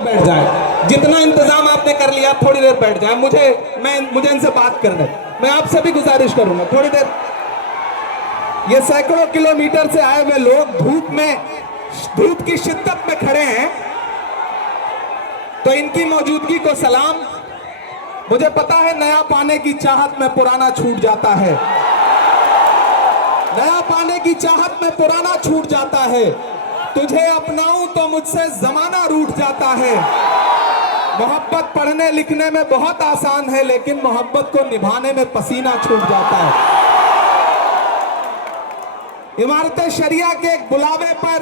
बैठ जाए, जितना इंतजाम आपने कर लिया थोड़ी देर बैठ जाए। मुझे इनसे बात करने, मैं आपसे भी गुजारिश करूंगा थोड़ी देर। ये सैकड़ों किलोमीटर से आए हुए लोग धूप की शिद्दत में खड़े हैं, तो इनकी मौजूदगी को सलाम। मुझे पता है नया पाने की चाहत में पुराना छूट जाता है, नया पाने की चाहत में पुराना छूट जाता है। तुझे अपनाऊं तो मुझसे जमाना रूठ जाता है। मोहब्बत पढ़ने लिखने में बहुत आसान है, लेकिन मोहब्बत को निभाने में पसीना छूट जाता है। इमारत शरिया के एक बुलावे पर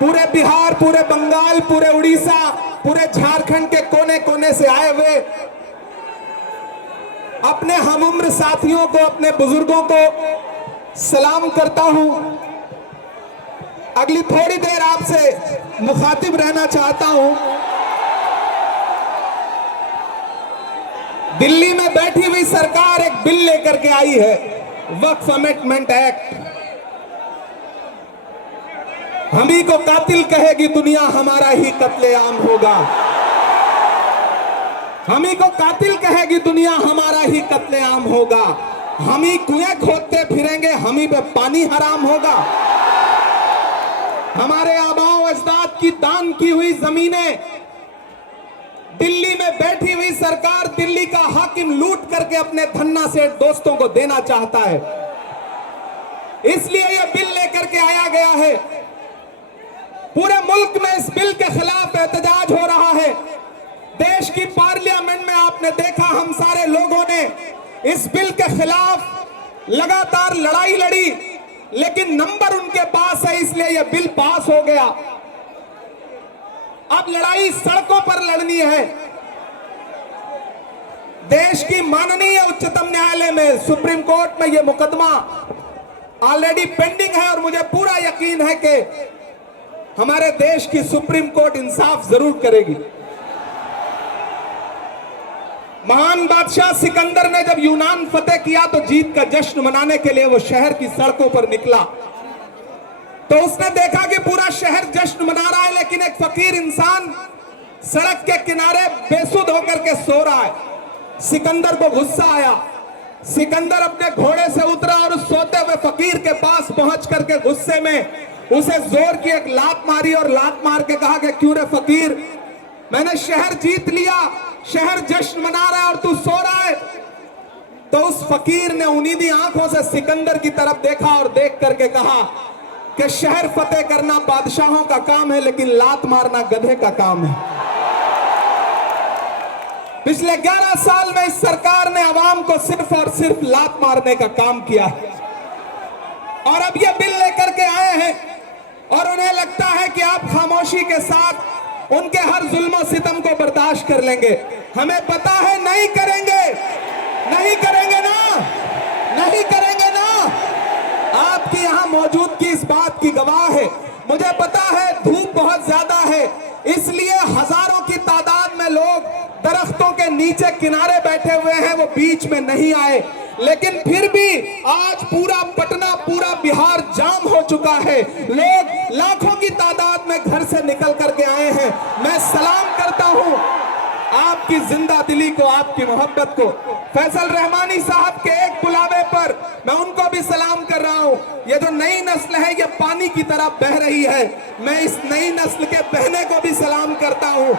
पूरे बिहार, पूरे बंगाल, पूरे उड़ीसा, पूरे झारखंड के कोने कोने से आए हुए अपने हमउम्र साथियों को, अपने बुजुर्गों को सलाम करता हूं। अगली थोड़ी देर आपसे मुखातिब रहना चाहता हूं। दिल्ली में बैठी हुई सरकार एक बिल लेकर के आई है, वक्फ अमेंडमेंट एक्ट। हम ही को कातिल कहेगी दुनिया, हमारा ही कत्लेआम होगा। हम ही को कातिल कहेगी दुनिया, हमारा ही कत्लेआम होगा। हम ही कुएं खोदते फिरेंगे, हम ही पे पानी हराम होगा। हमारे आबाओ अजदाद की दान की हुई जमीनें दिल्ली में बैठी हुई सरकार, दिल्ली का हाकिम लूट करके अपने धन्ना सेठ दोस्तों को देना चाहता है। इसलिए यह बिल लेकर के आया गया है। पूरे मुल्क में इस बिल के खिलाफ एहतजाज हो रहा है। देश की पार्लियामेंट में आपने देखा, हम सारे लोगों ने इस बिल के खिलाफ लगातार लड़ाई लड़ी, लेकिन नंबर उनके पास है, इसलिए यह बिल पास हो गया। अब लड़ाई सड़कों पर लड़नी है। देश की माननीय उच्चतम न्यायालय में, सुप्रीम कोर्ट में यह मुकदमा ऑलरेडी पेंडिंग है, और मुझे पूरा यकीन है कि हमारे देश की सुप्रीम कोर्ट इंसाफ जरूर करेगी। महान बादशाह सिकंदर ने जब यूनान फतेह किया तो जीत का जश्न मनाने के लिए वो शहर की सड़कों पर निकला, तो उसने देखा कि पूरा शहर जश्न मना रहा है, लेकिन एक फकीर इंसान सड़क के किनारे बेसुध होकर के सो रहा है। सिकंदर को गुस्सा आया। सिकंदर अपने घोड़े से उतरा और उस सोते हुए फकीर के पास पहुंच करके गुस्से में उसे जोर की एक लात मारी, और लात मार के कहा कि क्यों रे फकीर, मैंने शहर जीत लिया, शहर जश्न मना रहा है और तू सो रहा है। तो उस फकीर ने उन्नीदी आंखों से सिकंदर की तरफ देखा और देख करके कहा कि शहर फतेह करना बादशाहों का काम है, लेकिन लात मारना गधे का काम है। पिछले 11 साल में इस सरकार ने आवाम को सिर्फ और सिर्फ लात मारने का काम किया है, और अब ये बिल लेकर के आए हैं, और उन्हें लगता है कि आप खामोशी के साथ उनके हर जुल्म और सितम को बर्दाश्त कर लेंगे। हमें पता है नहीं करेंगे, नहीं करेंगे ना, नहीं करेंगे ना। आपकी यहां मौजूदगी इस बात की गवाह है। मुझे पता है धूप बहुत ज्यादा है, इसलिए हजारों की तादाद में लोग दरख्तों के नीचे किनारे बैठे हुए हैं, वो बीच में नहीं आए। लेकिन फिर भी आज पूरा पटना, पूरा बिहार जाम हो चुका है। लोग लाखों की तादाद में घर से निकल करके आए हैं। मैं सलाम करता हूं आपकी जिंदा दिली को, आपकी मोहब्बत को। फैसल रहमानी साहब के एक बुलावे पर मैं उनको भी सलाम कर रहा हूं। ये जो नई नस्ल है, ये पानी की तरह बह रही है। मैं इस नई नस्ल के बहने को भी सलाम करता हूं।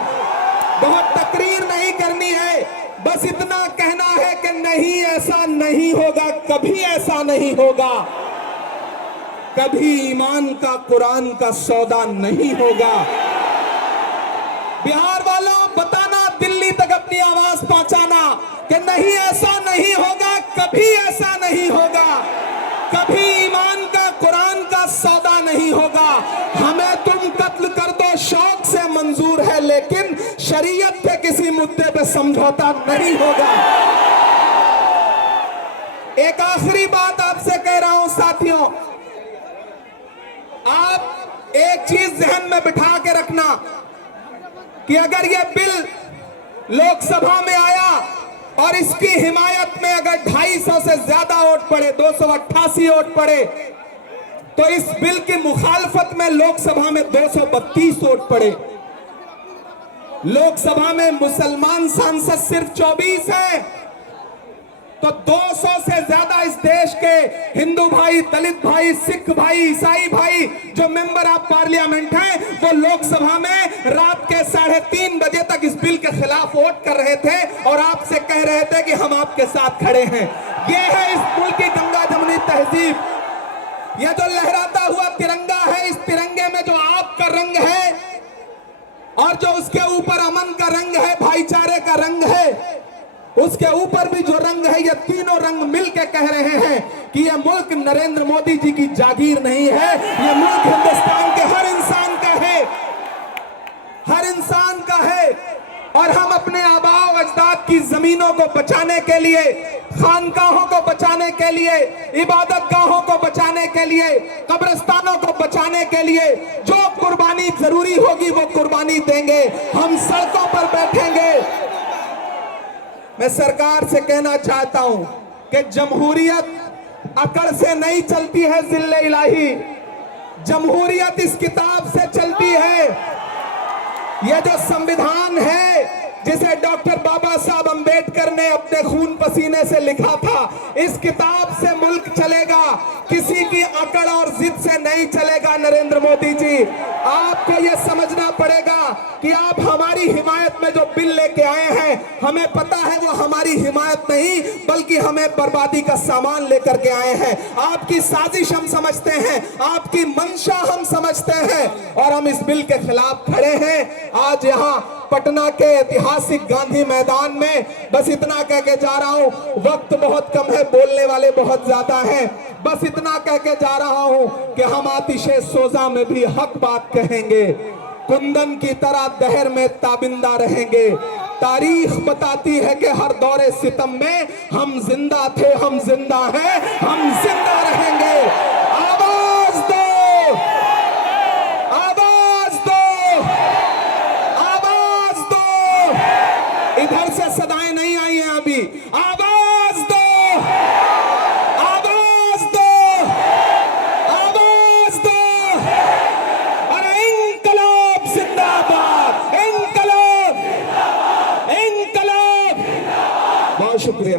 बहुत तकरीर नहीं करनी है, बस इतना कहना है कि नहीं, ऐसा नहीं होगा, कभी ऐसा नहीं होगा, कभी ईमान का कुरान का सौदा नहीं होगा। बिहार वालों, बताना, दिल्ली तक अपनी आवाज पहुंचाना कि नहीं, ऐसा नहीं होगा, कभी ऐसा नहीं होगा, कभी ईमान का कुरान का सौदा नहीं होगा। हमें तुम कत्ल कर दो, शौक से मंजूर है, लेकिन शरीयत के किसी मुद्दे पे समझौता नहीं होगा। एक आखिरी बात आपसे कह रहा हूं साथियों, आप एक चीज जहन में बिठा के रखना कि अगर यह बिल लोकसभा में आया और इसकी हिमायत में अगर 250 से ज्यादा वोट पड़े, 288 वोट पड़े, तो इस बिल की मुखालफत में लोकसभा में 232 वोट पड़े। लोकसभा में मुसलमान सांसद सिर्फ 24 हैं, तो 200 से ज्यादा इस देश के हिंदू भाई, दलित भाई, सिख भाई, ईसाई भाई जो मेंबर ऑफ पार्लियामेंट हैं, वो लोकसभा में रात के 3:30 बजे तक इस बिल के खिलाफ वोट कर रहे थे और आपसे कह रहे थे कि हम आपके साथ खड़े हैं। ये है इस मुल्क की गंगा जमुनी तहजीब। यह जो लहराता हुआ तिरंगा है, इस तिरंगे में जो आपका रंग है और जो उसके ऊपर अमन का रंग है, भाईचारे का रंग है, उसके ऊपर भी जो रंग है, ये तीनों रंग मिलके कह रहे हैं कि ये मुल्क नरेंद्र मोदी जी की जागीर नहीं है, ये मुल्क हिंदुस्तान के हर इंसान का है, हर इंसान का है। और हम अपने आबाओ अजदाद की जमीनों को बचाने के लिए, खानकाहों को बचाने के लिए, इबादत गाहों को बचाने के लिए, कब्रिस्तानों को बचाने के लिए जो कुर्बानी जरूरी होगी वो कुर्बानी देंगे। हम सड़कों पर बैठेंगे। मैं सरकार से कहना चाहता हूं कि जमहूरियत अकड़ से नहीं चलती है जिल्ले इलाही, जमहूरियत इस किताब से चलती है। यह जो संविधान है जिसे डॉक्टर बाबा साहब अंबेडकर ने अपने खून पसीने से लिखा था, इस किताब से मुल्क चलेगा, किसी की अकड़ और जिद से नहीं चलेगा। नरेंद्र मोदी जी, आपको यह समझना पड़ेगा कि आप हमारी हिमायत में जो बिल लेके आए हैं, हमें पता है वो हमारी हिमायत नहीं बल्कि हमें बर्बादी का सामान लेकर के आए हैं। आपकी साजिश हम समझते हैं, आपकी मंशा हम समझते हैं और हम इस बिल के खिलाफ खड़े हैं। आज यहाँ पटना के ऐतिहासिक गांधी मैदान में बस इतना कह के जा रहा हूं, वक्त बहुत कम है, बोलने वाले बहुत ज्यादा हैं। बस इतना कह के जा रहा हूं कि हम आतिशे सोजा में भी हक बात कहेंगे, कुंदन की तरह दहर में ताबिंदा रहेंगे। तारीख बताती है कि हर दौरे सितम में हम जिंदा थे, हम जिंदा हैं, हम जिंदा रहेंगे। आवाज दो, आवाज दो, आवाज दो। इधर से सदाएं नहीं आई हैं अभी। आवाज दो, आवाज दो, आवाज दो। अरे इंकलाब जिंदाबाद, इंकलाब, इंकलाब। बहुत शुक्रिया।